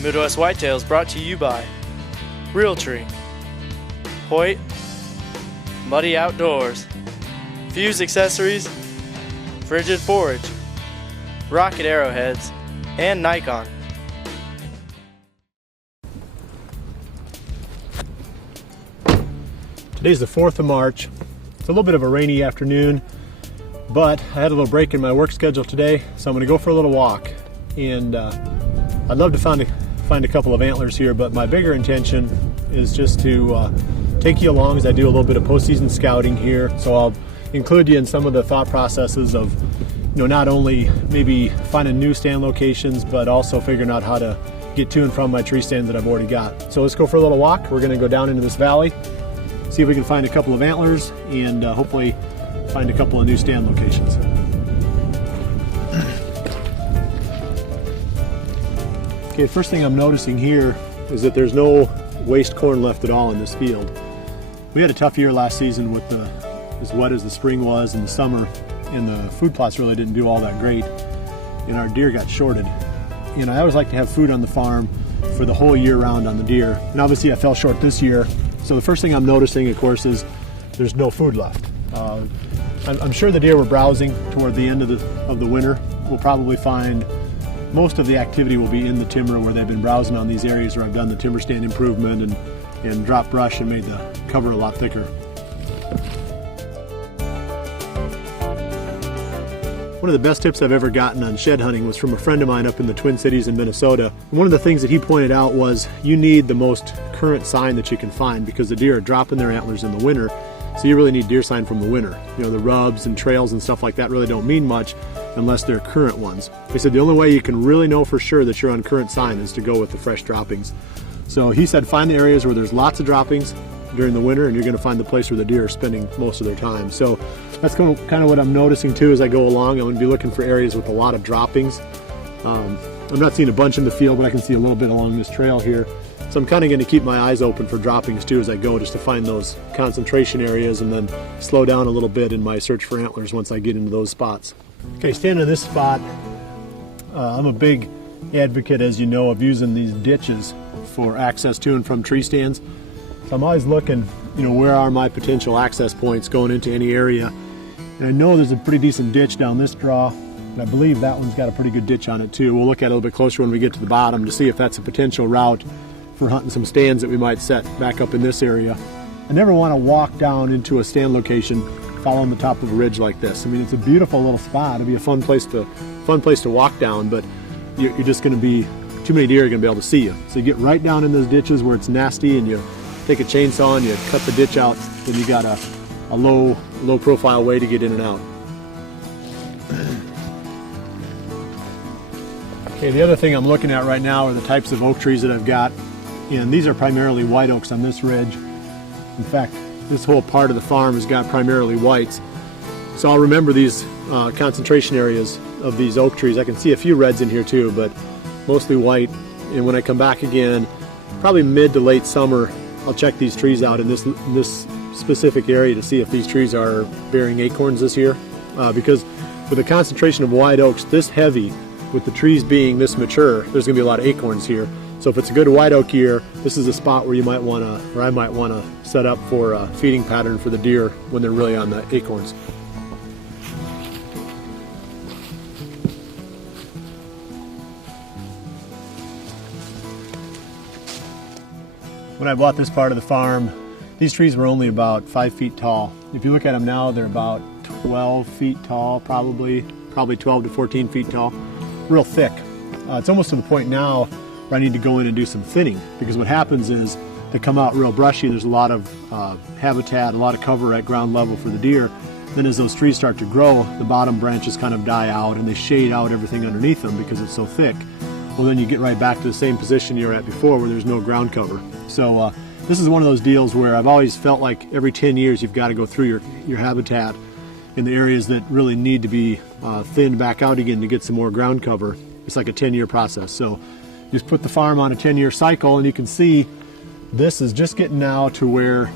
Midwest Whitetail is brought to you by Realtree, Hoyt, Muddy Outdoors, Fuse Accessories, Frigid Forage, Rocket Arrowheads, and Nikon. Today's the 4th of March. It's a little bit of a rainy afternoon, but I had a little break in my work schedule today, so I'm going to go for a little walk. And I'd love to find a couple of antlers here, but my bigger intention is just to take you along as I do a little bit of postseason scouting here. So I'll include you in some of the thought processes of, not only maybe finding new stand locations, but also figuring out how to get to and from my tree stands that I've already got. So let's go for a little walk. We're going to go down into this valley, see if we can find a couple of antlers, and hopefully find a couple of new stand locations. Okay, first thing I'm noticing here is that there's no waste corn left at all in this field. We had a tough year last season with as wet as the spring was in the summer, and the food plots really didn't do all that great, and our deer got shorted. And I always like to have food on the farm for the whole year round on the deer, and obviously I fell short this year. So the first thing I'm noticing, of course, is there's no food left. I'm sure the deer were browsing toward the end of the winter. We'll probably find most of the activity will be in the timber where they've been browsing on these areas where I've done the timber stand improvement and dropped brush and made the cover a lot thicker. One of the best tips I've ever gotten on shed hunting was from a friend of mine up in the Twin Cities in Minnesota. And one of the things that he pointed out was you need the most current sign that you can find, because the deer are dropping their antlers in the winter, so you really need deer sign from the winter. The rubs and trails and stuff like that really don't mean much unless they're current ones. He said the only way you can really know for sure that you're on current sign is to go with the fresh droppings. So he said find the areas where there's lots of droppings during the winter, and you're going to find the place where the deer are spending most of their time. So that's kind of what I'm noticing too as I go along. I'm going to be looking for areas with a lot of droppings. I'm not seeing a bunch in the field, but I can see a little bit along this trail here. So I'm kind of going to keep my eyes open for droppings too as I go, just to find those concentration areas and then slow down a little bit in my search for antlers once I get into those spots. Okay, standing in this spot, I'm a big advocate, as you know, of using these ditches for access to and from tree stands. So I'm always looking, where are my potential access points going into any area. And I know there's a pretty decent ditch down this draw, and I believe that one's got a pretty good ditch on it too. We'll look at it a little bit closer when we get to the bottom to see if that's a potential route for hunting some stands that we might set back up in this area. I never want to walk down into a stand location following the top of a ridge like this. I mean, it's a beautiful little spot. It'd be a fun place to walk down, but you're just going to be, too many deer are going to be able to see you. So you get right down in those ditches where it's nasty, and you take a chainsaw and you cut the ditch out, then you got a low profile way to get in and out. Okay, the other thing I'm looking at right now are the types of oak trees that I've got, and these are primarily white oaks on this ridge. In fact, this whole part of the farm has got primarily whites. So I'll remember these concentration areas of these oak trees. I can see a few reds in here too, but mostly white. And when I come back again, probably mid to late summer, I'll check these trees out in this specific area to see if these trees are bearing acorns this year. Because with a concentration of white oaks this heavy, with the trees being this mature, there's going to be a lot of acorns here. So if it's a good white oak year, this is a spot where you might want to, or I might want to set up for a feeding pattern for the deer when they're really on the acorns. When I bought this part of the farm, these trees were only about 5 feet tall. If you look at them now, they're about 12 feet tall, probably 12 to 14 feet tall, real thick. It's almost to the point now where I need to go in and do some thinning, because what happens is they come out real brushy. There's a lot of habitat, a lot of cover at ground level for the deer. Then as those trees start to grow, the bottom branches kind of die out and they shade out everything underneath them because it's so thick. Well, then you get right back to the same position you were at before, where there's no ground cover. So this is one of those deals where I've always felt like every 10 years you've got to go through your habitat in the areas that really need to be thinned back out again to get some more ground cover. It's like a 10-year process. So just put the farm on a 10-year cycle, and you can see this is just getting now to where,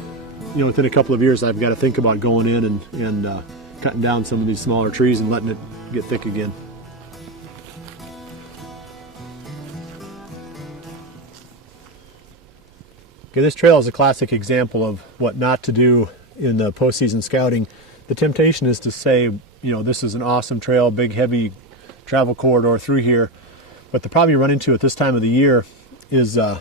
within a couple of years I've got to think about going in and cutting down some of these smaller trees and letting it get thick again. Okay, this trail is a classic example of what not to do in the postseason scouting. The temptation is to say, this is an awesome trail, big, heavy travel corridor through here. But the problem you run into at this time of the year is the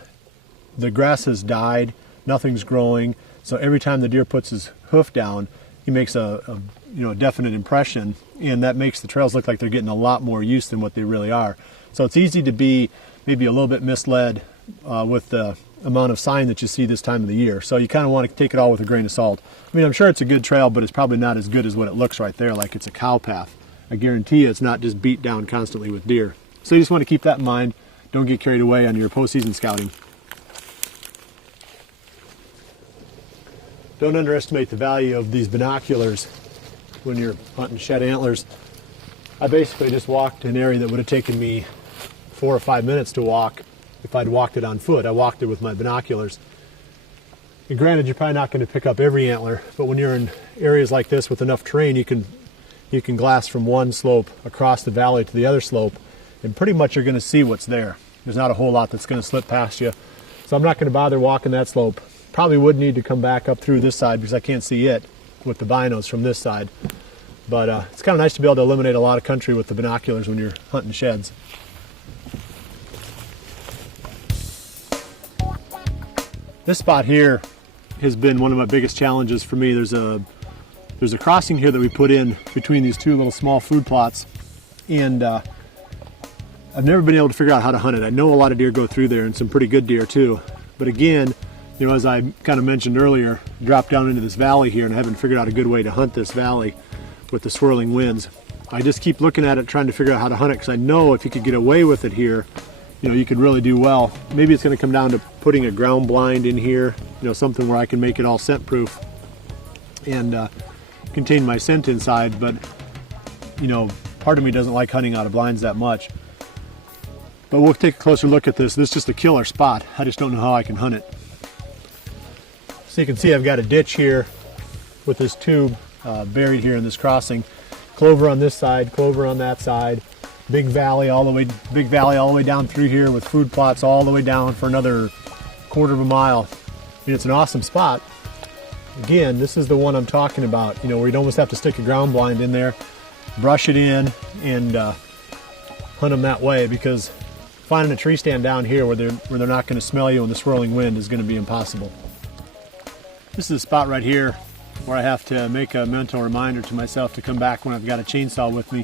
grass has died, nothing's growing. So every time the deer puts his hoof down, he makes a definite impression, and that makes the trails look like they're getting a lot more use than what they really are. So it's easy to be maybe a little bit misled with the amount of sign that you see this time of the year. So you kind of want to take it all with a grain of salt. I mean, I'm sure it's a good trail, but it's probably not as good as what it looks right there, like it's a cow path. I guarantee you it's not just beat down constantly with deer. So you just want to keep that in mind. Don't get carried away on your postseason scouting. Don't underestimate the value of these binoculars when you're hunting shed antlers. I basically just walked an area that would have taken me 4 or 5 minutes to walk if I'd walked it on foot. I walked it with my binoculars. And granted, you're probably not going to pick up every antler, but when you're in areas like this with enough terrain, you can glass from one slope across the valley to the other slope, and pretty much you're going to see what's there. There's not a whole lot that's going to slip past you. So I'm not going to bother walking that slope. Probably would need to come back up through this side because I can't see it with the binos from this side. But it's kind of nice to be able to eliminate a lot of country with the binoculars when you're hunting sheds. This spot here has been one of my biggest challenges for me. There's a crossing here that we put in between these two little small food plots, and I've never been able to figure out how to hunt it. I know a lot of deer go through there and some pretty good deer too. But again, as I kind of mentioned earlier, dropped down into this valley here and I haven't figured out a good way to hunt this valley with the swirling winds. I just keep looking at it, trying to figure out how to hunt it, because I know if you could get away with it here, you could really do well. Maybe it's going to come down to putting a ground blind in here, something where I can make it all scent proof and contain my scent inside. But, part of me doesn't like hunting out of blinds that much. But we'll take a closer look at this. This is just a killer spot. I just don't know how I can hunt it. So you can see I've got a ditch here with this tube buried here in this crossing. Clover on this side, clover on that side. Big valley all the way down through here with food plots all the way down for another quarter of a mile. It's an awesome spot. Again, this is the one I'm talking about, where you'd almost have to stick a ground blind in there, brush it in, and hunt them that way, because finding a tree stand down here where they're not going to smell you in the swirling wind is going to be impossible. This is a spot right here where I have to make a mental reminder to myself to come back when I've got a chainsaw with me.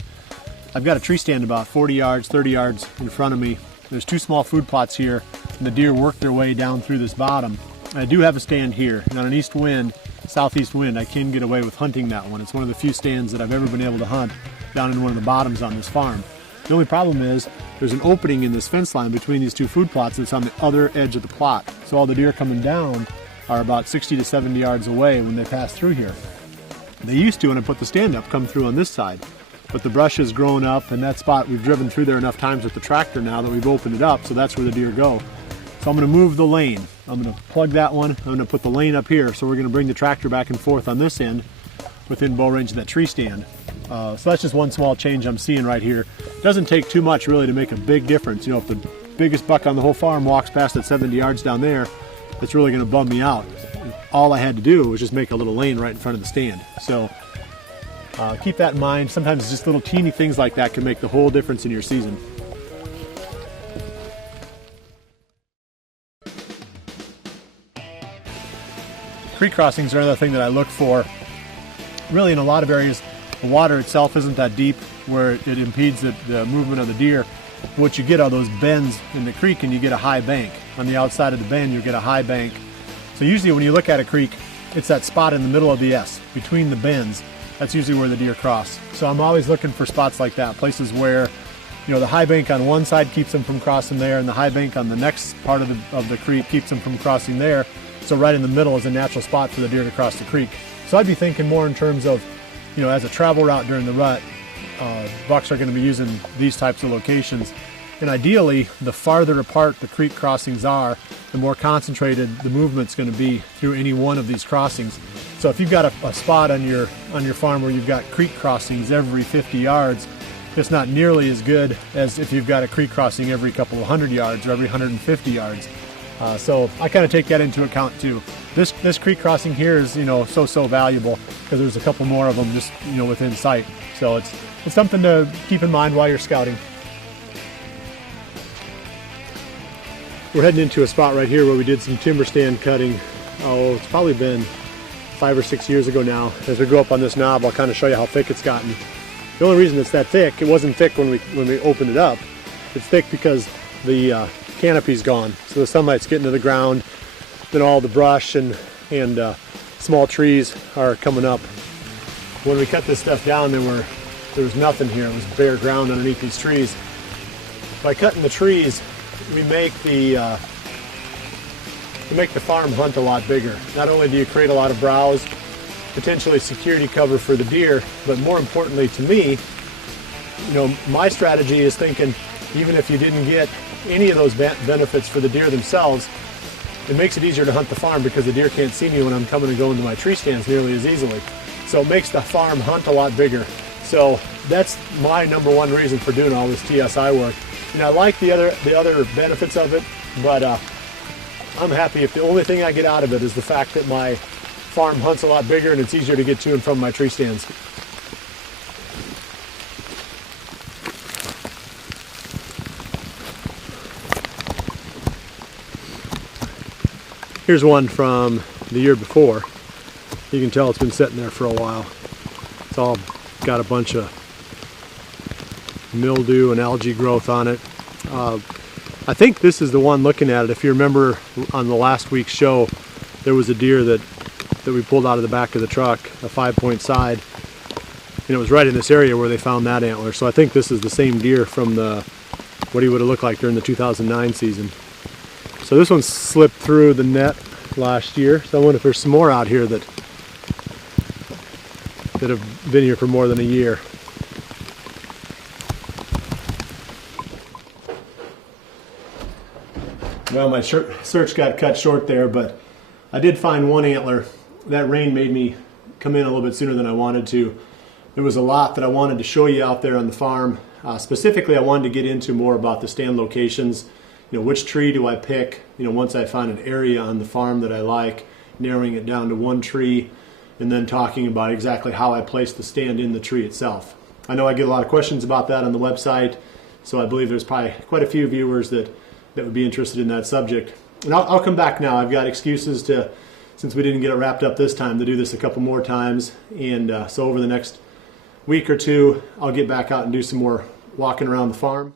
I've got a tree stand about 40 yards, 30 yards in front of me. There's two small food plots here, and the deer work their way down through this bottom. I do have a stand here, and on an east wind, southeast wind, I can get away with hunting that one. It's one of the few stands that I've ever been able to hunt down in one of the bottoms on this farm. The only problem is there's an opening in this fence line between these two food plots that's on the other edge of the plot. So all the deer coming down are about 60 to 70 yards away when they pass through here. They used to, when I put the stand up, come through on this side. But the brush has grown up, and that spot, we've driven through there enough times with the tractor now that we've opened it up, so that's where the deer go. So I'm going to move the lane. I'm going to plug that one. I'm going to put the lane up here, so we're going to bring the tractor back and forth on this end within bow range of that tree stand. So that's just one small change I'm seeing right here. It doesn't take too much really to make a big difference. If the biggest buck on the whole farm walks past at 70 yards down there, it's really going to bum me out. All I had to do was just make a little lane right in front of the stand. So keep that in mind. Sometimes just little teeny things like that can make the whole difference in your season. Creek crossings are another thing that I look for. Really, in a lot of areas, the water itself isn't that deep where it impedes the movement of the deer. What you get are those bends in the creek, and you get a high bank. On the outside of the bend, you'll get a high bank. So usually when you look at a creek, it's that spot in the middle of the S, between the bends. That's usually where the deer cross. So I'm always looking for spots like that, places where the high bank on one side keeps them from crossing there, and the high bank on the next part of the creek keeps them from crossing there. So right in the middle is a natural spot for the deer to cross the creek. So I'd be thinking more in terms of, as a travel route during the rut, bucks are going to be using these types of locations. And ideally, the farther apart the creek crossings are, the more concentrated the movement's going to be through any one of these crossings. So if you've got a spot on your farm where you've got creek crossings every 50 yards, it's not nearly as good as if you've got a creek crossing every couple of 100 yards or every 150 yards. So I kind of take that into account too. This creek crossing here is, so valuable because there's a couple more of them just, within sight. So it's something to keep in mind while you're scouting. We're heading into a spot right here where we did some timber stand cutting. Oh, it's probably been 5 or 6 years ago now. As we go up on this knob, I'll kind of show you how thick it's gotten. The only reason it's that thick, it wasn't thick when we opened it up. It's thick because the canopy's gone. So the sunlight's getting to the ground, then all the brush and small trees are coming up. When we cut this stuff down, there was nothing here. It was bare ground underneath these trees. By cutting the trees, we make the farm hunt a lot bigger. Not only do you create a lot of browse, potentially security cover for the deer, but more importantly to me, my strategy is thinking even if you didn't get any of those benefits for the deer themselves, it makes it easier to hunt the farm because the deer can't see me when I'm coming and going to my tree stands nearly as easily. So it makes the farm hunt a lot bigger. So that's my number one reason for doing all this TSI work. I like the other benefits of it, but I'm happy if the only thing I get out of it is the fact that my farm hunts a lot bigger and it's easier to get to and from my tree stands. Here's one from the year before. You can tell it's been sitting there for a while. It's all got a bunch of mildew and algae growth on it. I think this is the one looking at it. If you remember on the last week's show, there was a deer that we pulled out of the back of the truck, a 5-point side, and it was right in this area where they found that antler. So I think this is the same deer from what he would have looked like during the 2009 season. So this one slipped through the net last year. So I wonder if there's some more out here that have been here for more than a year. Well, my search got cut short there, but I did find one antler. That rain made me come in a little bit sooner than I wanted to. There was a lot that I wanted to show you out there on the farm. Specifically, I wanted to get into more about the stand locations. Which tree do I pick? Once I find an area on the farm that I like, narrowing it down to one tree, and then talking about exactly how I place the stand in the tree itself. I know I get a lot of questions about that on the website, so I believe there's probably quite a few viewers that would be interested in that subject. And I'll come back now. I've got excuses since we didn't get it wrapped up this time, to do this a couple more times. And so over the next week or two, I'll get back out and do some more walking around the farm.